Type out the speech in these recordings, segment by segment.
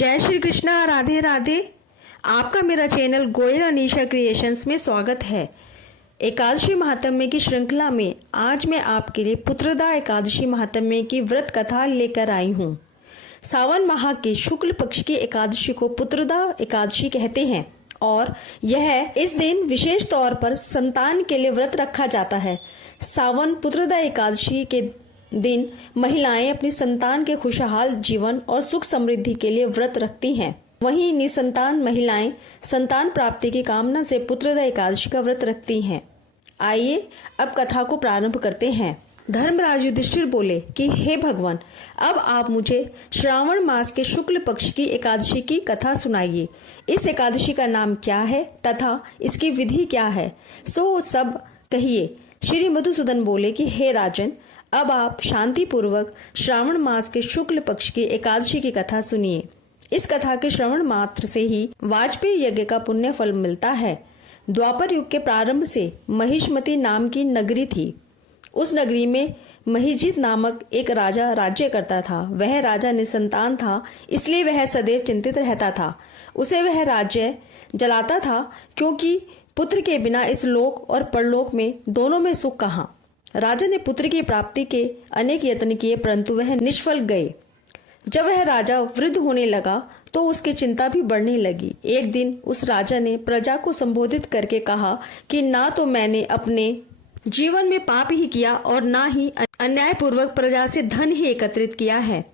जय श्री कृष्णा, राधे राधे। आपका मेरा चैनल गोयल अनीशा क्रिएशंस में स्वागत है। एकादशी महात्म्य की श्रृंखला में आज मैं आपके लिए पुत्रदा एकादशी महात्म्य की व्रत कथा लेकर आई हूँ। सावन माह के शुक्ल पक्ष की एकादशी को पुत्रदा एकादशी कहते हैं और यह इस दिन विशेष तौर पर संतान के लिए व्रत रखा जाता है। सावन पुत्रदा एकादशी के दिन महिलाएं अपनी संतान के खुशहाल जीवन और सुख समृद्धि के लिए व्रत रखती हैं। वहीं निसंतान महिलाएं संतान प्राप्ति की कामना से पुत्रदा एकादशी का व्रत रखती हैं। आइए अब कथा को प्रारंभ करते हैं। धर्मराज युधिष्ठिर बोले कि हे भगवान, अब आप मुझे श्रावण मास के शुक्ल पक्ष की एकादशी की कथा सुनाइए। इस एकादशी का नाम क्या है तथा इसकी विधि क्या है, सो सब कहिए। श्री मधुसूदन बोले कि हे राजन, अब आप शांति पूर्वक श्रावण मास के शुक्ल पक्ष की एकादशी की कथा सुनिए। इस कथा के श्रवण मात्र से ही वाजपेयी यज्ञ का पुण्य फल मिलता है। द्वापर युग के प्रारंभ से महिष्मति नाम की नगरी थी। उस नगरी में महिजीत नामक एक राजा राज्य करता था। वह राजा निसंतान था, इसलिए वह सदैव चिंतित रहता था। उसे वह राज्य जलाता था, क्योंकि पुत्र के बिना इस लोक और परलोक में दोनों में सुख कहाँ। राजा ने पुत्र की प्राप्ति के अनेक यत्न किए, परंतु वह निष्फल गए। जब वह राजा वृद्ध होने लगा तो उसकी चिंता भी बढ़ने लगी। एक दिन उस राजा ने प्रजा को संबोधित करके कहा कि ना तो मैंने अपने जीवन में पाप ही किया और ना ही अन्यायपूर्वक प्रजा से धन ही एकत्रित किया है।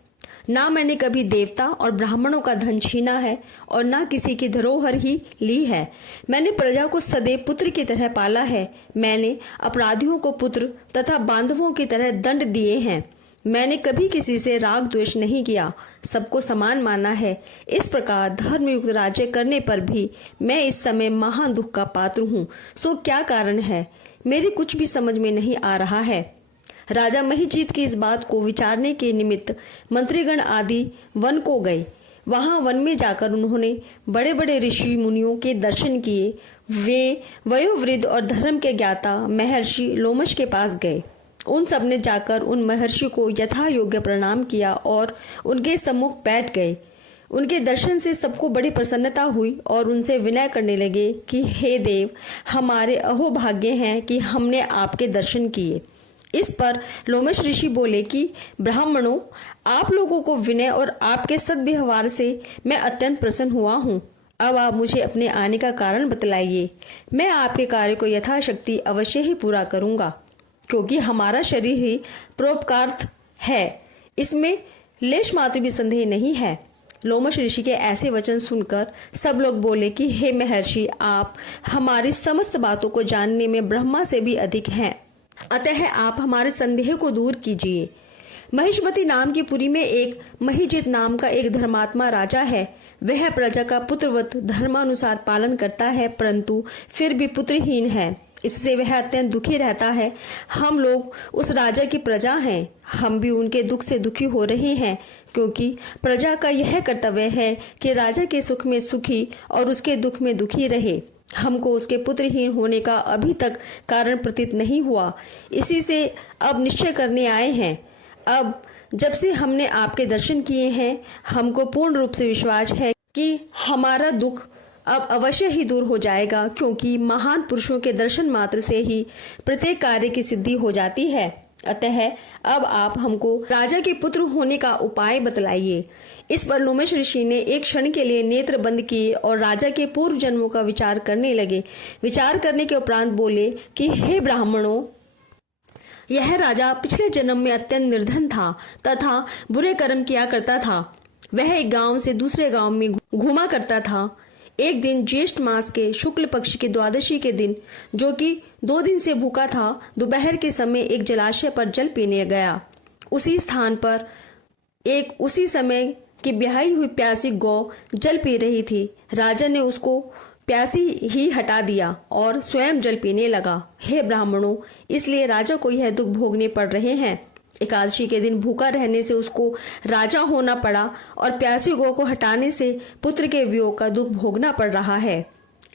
ना मैंने कभी देवता और ब्राह्मणों का धन छीना है और ना किसी की धरोहर ही ली है। मैंने प्रजा को सदैव पुत्र की तरह पाला है। मैंने अपराधियों को पुत्र तथा बांधवों की तरह दंड दिए हैं। मैंने कभी किसी से राग द्वेष नहीं किया, सबको समान माना है। इस प्रकार धर्मयुक्त राज्य करने पर भी मैं इस समय महान दुख का पात्र हूँ। सो क्या कारण है, मेरी कुछ भी समझ में नहीं आ रहा है। राजा महिजीत की इस बात को विचारने के निमित्त मंत्रीगण आदि वन को गए। वहां वन में जाकर उन्होंने बड़े बड़े ऋषि मुनियों के दर्शन किए। वे वयोवृद्ध और धर्म के ज्ञाता महर्षि लोमश के पास गए। उन सब ने जाकर उन महर्षि को यथा योग्य प्रणाम किया और उनके सम्मुख बैठ गए। उनके दर्शन से सबको बड़ी प्रसन्नता हुई और उनसे विनय करने लगे कि हे देव, हमारे अहोभाग्य हैं कि हमने आपके दर्शन किए। इस पर लोमश ऋषि बोले कि ब्राह्मणों, आप लोगों को विनय और आपके सद्व्यवहार से मैं अत्यंत प्रसन्न हुआ हूँ। अब आप मुझे अपने आने का कारण बतलाइए। मैं आपके कार्य को यथाशक्ति अवश्य ही पूरा करूँगा, क्योंकि हमारा शरीर ही परोपकारार्थ है, इसमें लेश मात्र भी संदेह नहीं है। लोमश ऋषि के ऐसे वचन सुनकर सब लोग बोले कि हे महर्षि, आप हमारी समस्त बातों को जानने में ब्रह्मा से भी अधिक हैं, अतः आप हमारे संदेह को दूर कीजिए। महिष्मति नाम की पुरी में एक महिजीत नाम का एक धर्मात्मा राजा है। वह प्रजा का पुत्रवत धर्मानुसार पालन करता है, परंतु फिर भी पुत्रहीन है। इससे वह अत्यंत दुखी रहता है। हम लोग उस राजा की प्रजा हैं। हम भी उनके दुख से दुखी हो रहे हैं, क्योंकि प्रजा का यह कर्तव्य है कि राजा के सुख में सुखी और उसके दुख में दुखी रहे। हमको उसके पुत्रहीन होने का अभी तक कारण प्रतीत नहीं हुआ, इसी से अब निश्चय करने आए हैं। अब जब से हमने आपके दर्शन किए हैं, हमको पूर्ण रूप से विश्वास है कि हमारा दुख अब अवश्य ही दूर हो जाएगा, क्योंकि महान पुरुषों के दर्शन मात्र से ही प्रत्येक कार्य की सिद्धि हो जाती है। अतः अब आप हमको राजा के पुत्र होने का उपाय बतलाइए। इस पर लोमश ऋषि ने एक क्षण के लिए नेत्र बंद किए और राजा के पूर्व जन्मों का विचार करने लगे। विचार करने के उपरांत बोले कि हे ब्राह्मणों, यह राजा पिछले जन्म में अत्यंत निर्धन था तथा बुरे कर्म किया करता था। वह एक गांव से दूसरे गांव में घूमा करता था। एक दिन ज्येष्ठ मास के शुक्ल पक्ष की द्वादशी के दिन, जो कि 2 दिन से भूखा था, दोपहर के समय एक जलाशय पर जल पीने गया। उसी स्थान पर एक उसी समय की ब्याही हुई प्यासी गौ जल पी रही थी। राजा ने उसको प्यासी ही हटा दिया और स्वयं जल पीने लगा। हे ब्राह्मणों, इसलिए राजा को यह दुख भोगने पड़ रहे हैं। एकादशी के दिन भूखा रहने से उसको राजा होना पड़ा और प्यासी गौ को हटाने से पुत्र के वियोग का दुख भोगना पड़ रहा है।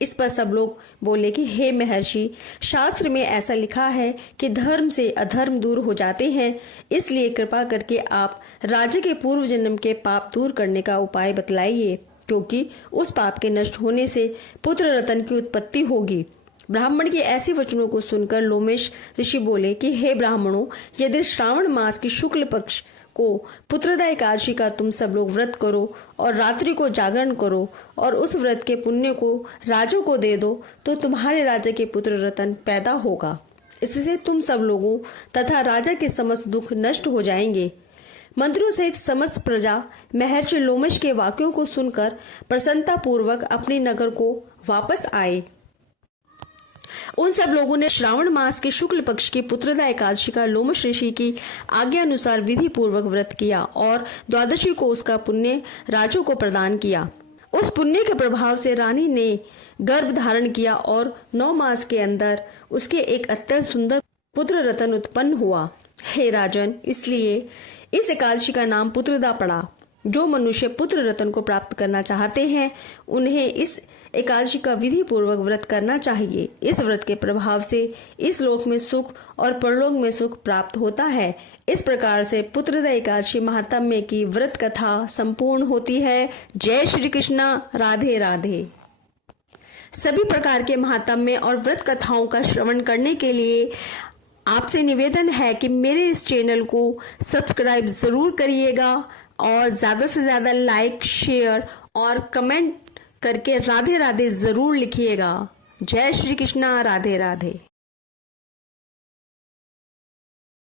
इस पर सब लोग बोले कि हे महर्षि, शास्त्र में ऐसा लिखा है कि धर्म से अधर्म दूर हो जाते हैं, इसलिए कृपा करके आप राजा के पूर्व जन्म के पाप दूर करने का उपाय बतलाइए, क्योंकि उस पाप के नष्ट होने से पुत्र रतन की उत्पत्ति होगी। ब्राह्मण के ऐसे वचनों को सुनकर लोमेश ऋषि बोले कि हे ब्राह्मणों, यदि श्रावण मास की शुक्ल पक्ष को पुत्रदा एकादशी का तुम सब लोग व्रत करो और रात्रि को जागरण करो और उस व्रत के पुण्य को राजा को दे दो, तो तुम्हारे राजा के पुत्र रतन पैदा होगा। इससे तुम सब लोगों तथा राजा के समस्त दुख नष्ट हो जाएंगे। मंत्रियों सहित समस्त प्रजा महर्षि लोमेश के वाक्यों को सुनकर प्रसन्नता पूर्वक अपने नगर को वापस आए। उन सब लोगों ने श्रावण मास के शुक्ल पक्ष की पुत्रदा एकादशी का लोमेश ऋषि की आज्ञा अनुसार विधि पूर्वक व्रत किया और द्वादशी को उसका पुण्य राजों को प्रदान किया। उस पुण्य के प्रभाव से रानी ने गर्भ धारण किया और 9 मास के अंदर उसके एक अत्यंत सुंदर पुत्र रतन उत्पन्न हुआ। हे राजन, इसलिए इस एकादशी का नाम पुत्रदा पड़ा। जो मनुष्य पुत्र रतन को प्राप्त करना चाहते हैं, उन्हें इस एकादशी का विधि पूर्वक व्रत करना चाहिए। इस व्रत के प्रभाव से इस लोक में सुख और परलोक में सुख प्राप्त होता है। इस प्रकार से पुत्रदा एकादशी महात्म्य की व्रत कथा संपूर्ण होती है। जय श्री कृष्णा। राधे राधे। सभी प्रकार के महात्म्य और व्रत कथाओं का श्रवण करने के लिए आपसे निवेदन है कि मेरे इस चैनल को सब्सक्राइब जरूर करिएगा और ज्यादा से ज्यादा लाइक, शेयर और कमेंट करके राधे राधे जरूर लिखिएगा। जय श्री कृष्णा। राधे राधे।